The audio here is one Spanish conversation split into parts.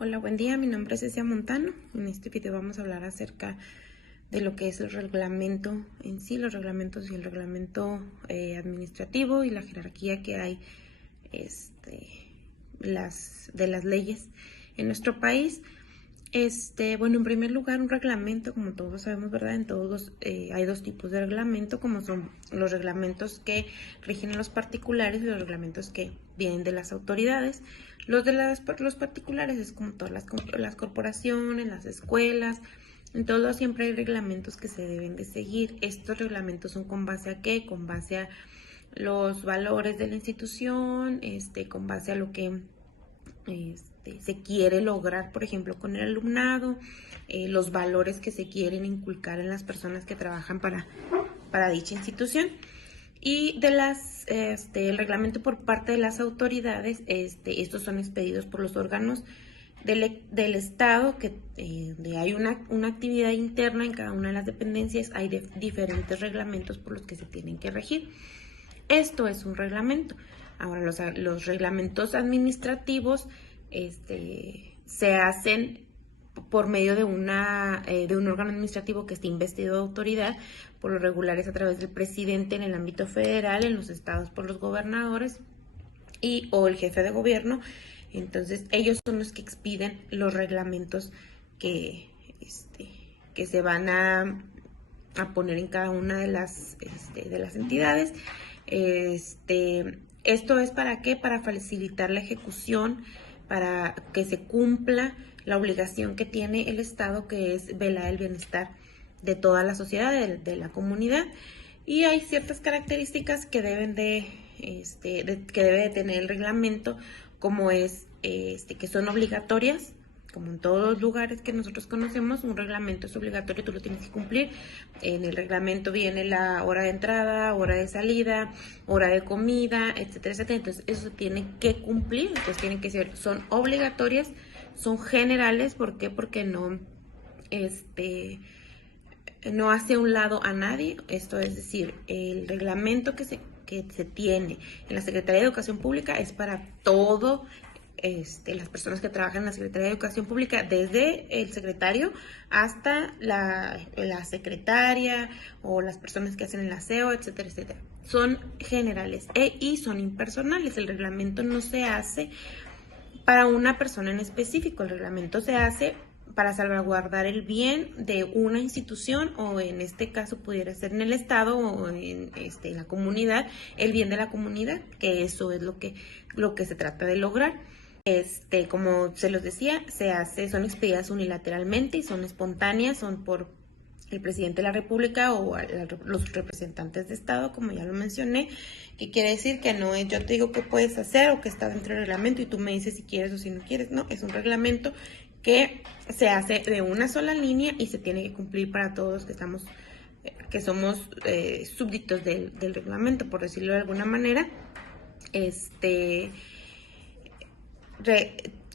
Hola, buen día. Mi nombre es Cecia Montano. En este video vamos a hablar acerca de lo que es el reglamento en sí, los reglamentos y el reglamento administrativo y la jerarquía que hay de las leyes en nuestro país. Bueno, en primer lugar, un reglamento, como todos sabemos, ¿verdad? En todos hay dos tipos de reglamento, como son los reglamentos que rigen a los particulares y los reglamentos que vienen de las autoridades. Los particulares es como todas las corporaciones, las escuelas, en todo siempre hay reglamentos que se deben de seguir. Estos reglamentos son con base a ¿qué? Con base a los valores de la institución, con base a lo que se quiere lograr, por ejemplo, con el alumnado, los valores que se quieren inculcar en las personas que trabajan para dicha institución. Y el reglamento por parte de las autoridades, estos son expedidos por los órganos del Estado, que hay una actividad interna en cada una de las dependencias, hay diferentes reglamentos por los que se tienen que regir. Esto es un reglamento. Ahora, los reglamentos administrativos se hacen por medio de un órgano administrativo que esté investido de autoridad, por lo regular es a través del presidente en el ámbito federal, en los estados por los gobernadores o el jefe de gobierno. Entonces, ellos son los que expiden los reglamentos que se van a poner en cada una de las entidades. Esto es ¿para qué? Para facilitar la ejecución, para que se cumpla la obligación que tiene el Estado, que es velar el bienestar de toda la sociedad, de la comunidad. Y hay ciertas características que debe de tener el reglamento, como es que son obligatorias. Como en todos los lugares que nosotros conocemos, un reglamento es obligatorio, tú lo tienes que cumplir. En el reglamento viene la hora de entrada, hora de salida, hora de comida, etcétera, etcétera. Entonces, eso se tiene que cumplir. Entonces, son obligatorias, son generales. ¿Por qué? Porque no hace a un lado a nadie. Esto es decir, el reglamento que se tiene en la Secretaría de Educación Pública es para todo. Las personas que trabajan en la Secretaría de Educación Pública, desde el secretario hasta la secretaria o las personas que hacen el aseo, etcétera, etcétera. Son generales y son impersonales. El reglamento no se hace para una persona en específico. El reglamento se hace para salvaguardar el bien de una institución, o en este caso pudiera ser en el Estado o en la comunidad, el bien de la comunidad, que eso es lo que se trata de lograr. Como se los decía, son expedidas unilateralmente y son espontáneas, son por el presidente de la República o los representantes de Estado, como ya lo mencioné, que quiere decir que no es yo te digo qué puedes hacer o que está dentro del reglamento y tú me dices si quieres o si no quieres. No, es un reglamento que se hace de una sola línea y se tiene que cumplir para todos que somos súbditos del reglamento, por decirlo de alguna manera.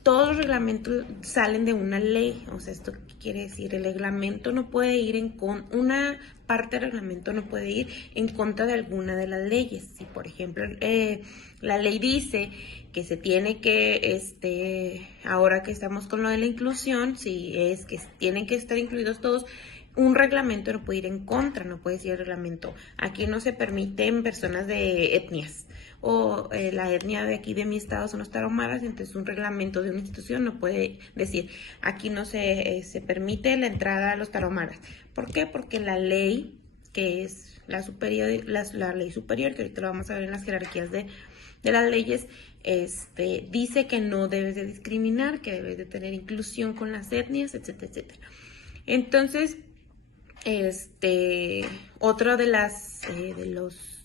Todos los reglamentos salen de una ley. O sea, ¿esto qué quiere decir? El reglamento no puede ir una parte del reglamento no puede ir en contra de alguna de las leyes. Si, por ejemplo, la ley dice que se tiene que, ahora que estamos con lo de la inclusión, si es que tienen que estar incluidos todos, un reglamento no puede ir en contra, no puede decir el reglamento, aquí no se permiten personas de etnias, o la etnia de aquí de mi estado son los tarahumaras. Entonces un reglamento de una institución no puede decir, aquí no se permite la entrada a los tarahumaras. ¿Por qué? Porque la ley, que es la ley superior, que ahorita lo vamos a ver en las jerarquías de las leyes, dice que no debes de discriminar, que debes de tener inclusión con las etnias, etcétera, etcétera. Entonces, otra de las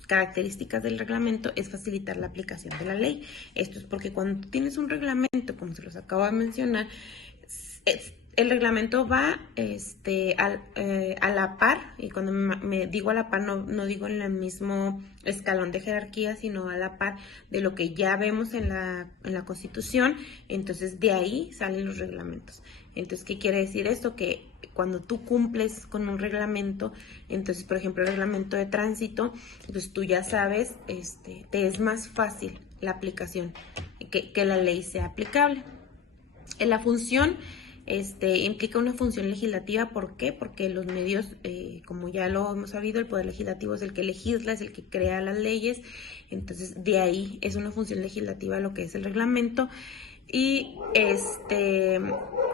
características del reglamento es facilitar la aplicación de la ley. Esto es porque cuando tú tienes un reglamento, como se los acabo de mencionar, el reglamento va a la par, y cuando me digo a la par no digo en el mismo escalón de jerarquía, sino a la par de lo que ya vemos en la Constitución. Entonces de ahí salen los reglamentos. Entonces, ¿qué quiere decir esto? Que cuando tú cumples con un reglamento, entonces, por ejemplo, el reglamento de tránsito, pues tú ya sabes, te es más fácil la aplicación, que la ley sea aplicable. La función implica una función legislativa. ¿Por qué? Porque los medios, como ya lo hemos sabido, el Poder Legislativo es el que legisla, es el que crea las leyes. Entonces, de ahí es una función legislativa lo que es el reglamento. Y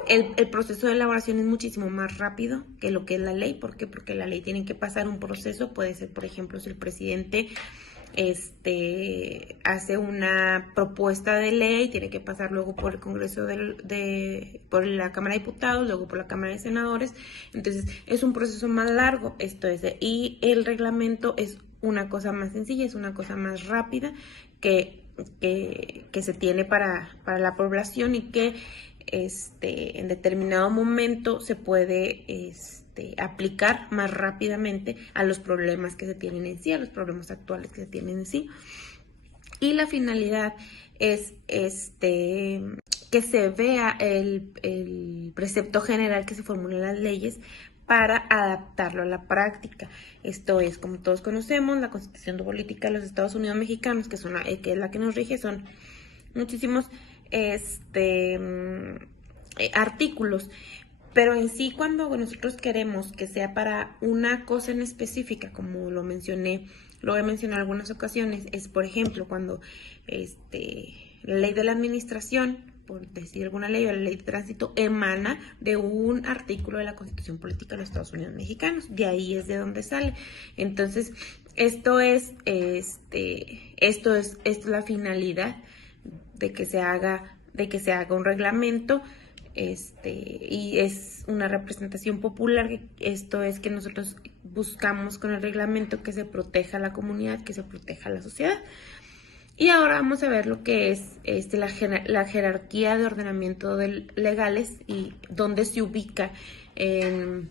el proceso de elaboración es muchísimo más rápido que lo que es la ley. ¿Por qué? Porque la ley tiene que pasar un proceso. Puede ser, por ejemplo, si el presidente hace una propuesta de ley, tiene que pasar luego por el Congreso por la Cámara de Diputados, luego por la Cámara de Senadores. Entonces es un proceso más largo. Y el reglamento es una cosa más sencilla, es una cosa más rápida que se tiene para la población, y que en determinado momento se puede aplicar más rápidamente a los problemas que se tienen en sí, a los problemas actuales que se tienen en sí. Y la finalidad es que se vea el precepto general que se formula en las leyes para adaptarlo a la práctica. Esto es, como todos conocemos, la Constitución Política de los Estados Unidos Mexicanos, que es la que nos rige. Son muchísimos artículos, pero en sí, cuando nosotros queremos que sea para una cosa en específica, como lo he mencionado en algunas ocasiones, es, por ejemplo, cuando la ley de la administración, por decir alguna ley, o la ley de tránsito, emana de un artículo de la Constitución Política de los Estados Unidos Mexicanos. De ahí es de donde sale. Entonces, esto es la finalidad de que se haga un reglamento, y es una representación popular. Esto es que nosotros buscamos con el reglamento que se proteja a la comunidad, que se proteja a la sociedad. Y ahora vamos a ver lo que es la jerarquía de ordenamiento legales y dónde se ubica en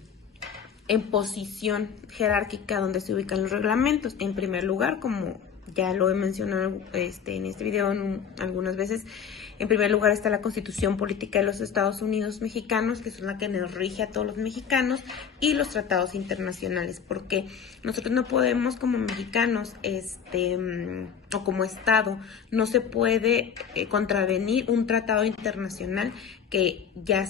posición jerárquica, donde se ubican los reglamentos. En primer lugar, como ya lo he mencionado en este video algunas veces, en primer lugar está la Constitución Política de los Estados Unidos Mexicanos, que es la que nos rige a todos los mexicanos, y los tratados internacionales, porque nosotros no podemos, como mexicanos o como Estado, no se puede contravenir un tratado internacional que ya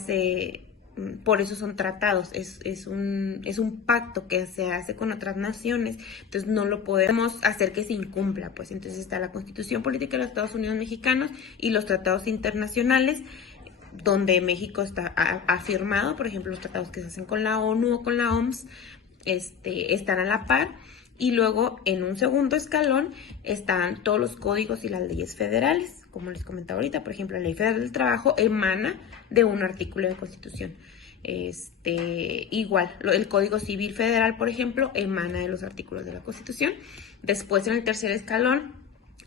por eso son tratados, es un pacto que se hace con otras naciones. Entonces no lo podemos hacer que se incumpla, pues. Entonces está la Constitución Política de los Estados Unidos Mexicanos y los tratados internacionales, donde México ha firmado. Por ejemplo, los tratados que se hacen con la ONU o con la OMS están a la par. Y luego, en un segundo escalón, están todos los códigos y las leyes federales. Como les comentaba ahorita, por ejemplo, la Ley Federal del Trabajo emana de un artículo de Constitución. Igual, el Código Civil Federal, por ejemplo, emana de los artículos de la Constitución. Después, en el tercer escalón,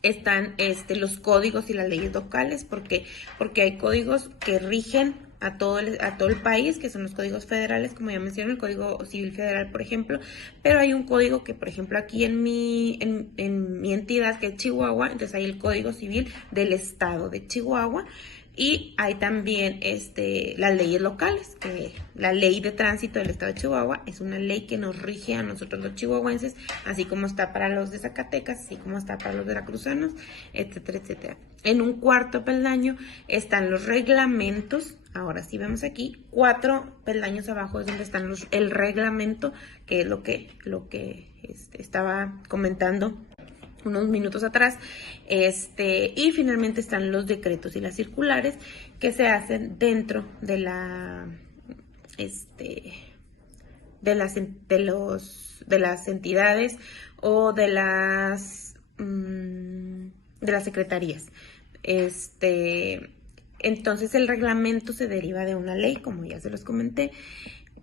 están los códigos y las leyes locales, porque hay códigos que rigen a todo el país, que son los códigos federales, como ya mencioné, el Código Civil Federal, por ejemplo. Pero hay un código que, por ejemplo, aquí en mi entidad, que es Chihuahua, entonces hay el Código Civil del Estado de Chihuahua. Y hay también las leyes locales, que la ley de tránsito del estado de Chihuahua es una ley que nos rige a nosotros los chihuahuenses, así como está para los de Zacatecas, así como está para los veracruzanos, etcétera, etcétera. En un cuarto peldaño están los reglamentos. Ahora sí vemos aquí 4 peldaños abajo es donde están el reglamento, que es lo que estaba comentando unos minutos atrás. Y finalmente están los decretos y las circulares, que se hacen dentro de las entidades o de las secretarías. Entonces el reglamento se deriva de una ley, como ya se los comenté.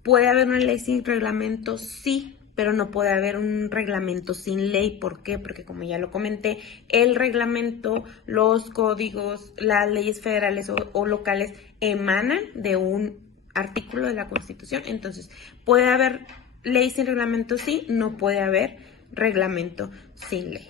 ¿Puede haber una ley sin reglamento? Sí, pero no puede haber un reglamento sin ley. ¿Por qué? Porque, como ya lo comenté, el reglamento, los códigos, las leyes federales o locales emanan de un artículo de la Constitución. Entonces, ¿puede haber ley sin reglamento? Sí, no puede haber reglamento sin ley.